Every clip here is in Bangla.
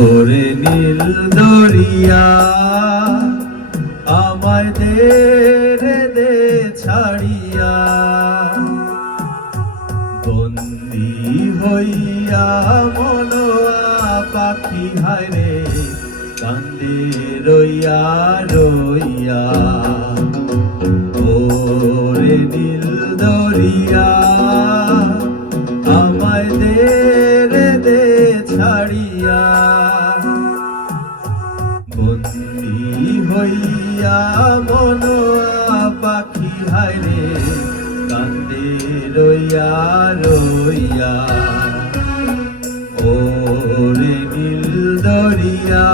ওরে নীল দরিয়া আমায় দে রে দে ছাড়িয়া। বন্দি হইয়া মনোয়া পাখি হায়রে কান্দে রইয়া রইয়া, ওরে নীল দরিয়া, আমায় দে রে দে ছাড়িয়া। বন্দি হইয়া মনোয়া পাখি হায়রে কান্দে রইয়া রইয়া, ওরে নীল দরিয়া।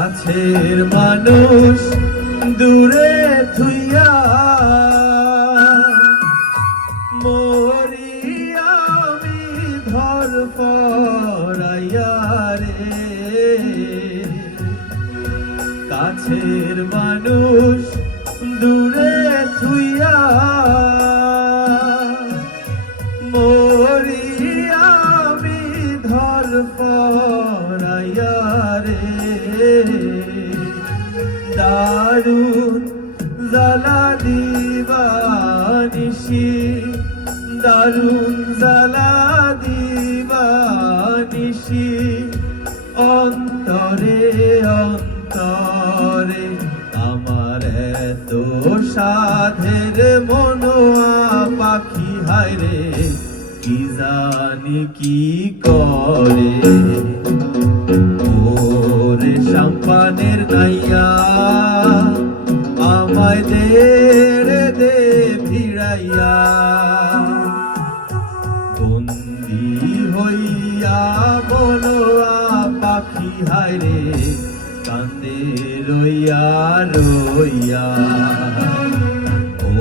কাছের মানুষ দূরে থুইয়া মরি রে। মানুষ দূরে ধর পরাইয়া রে দারুণ জ্বালা দিবানিসি দারুণ জ্বালা দিবানিসি অন্তরে অন্তরে জানি কি করে। ওরে সাম্পানের নাইয়া আমায় দে দে ভিড়াইয়া বন্দি হইয়া বলোয়া পাখি হায়রে কান্দে রইয়া রইয়া।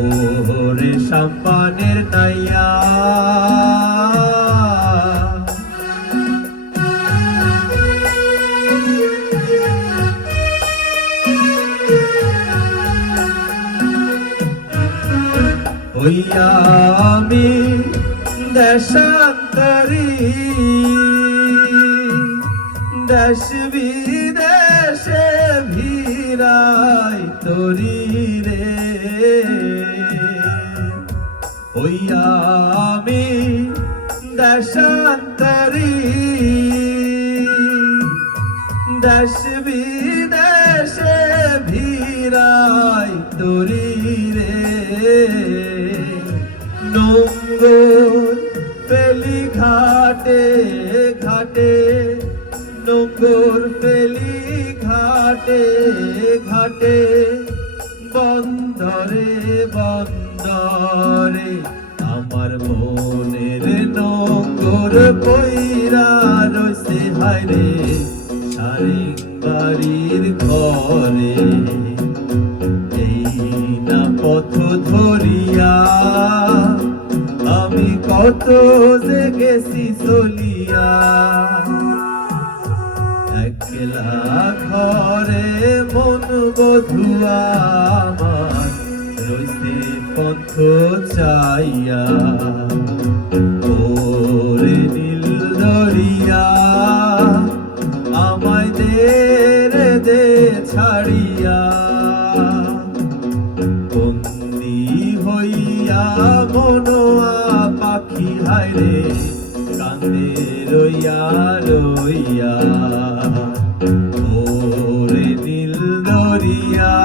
ওরে সাম্পানের নাইয়া হইয়া আমি দেশান্তরী। দেশ বিদেশে ভিড়াই তরি রে। হইয়া আমি দেশান্তরী। দেশ ঘাটে ঘাটে, নোঙ্গর পেলি ঘাটে ঘাটে, বন্দরে বন্দরে, আমার মনের নোঙ্গর পইরা রয়েছে হায়রে সারিং বাড়ির ঘরে। এই না পথ ধরিয়া আমি কত যে গেছি চলিয়া একলা ঘরে মন বধুয়া আমার রইছে পথ চাইয়া। ওরে নীল দরিয়া আমায় দে দে ছাড়িয়া। বন্দি হইয়া মনোয়া পাখি হায়রে কান্দে রইয়া রইয়া ওরে নীল দরিয়া।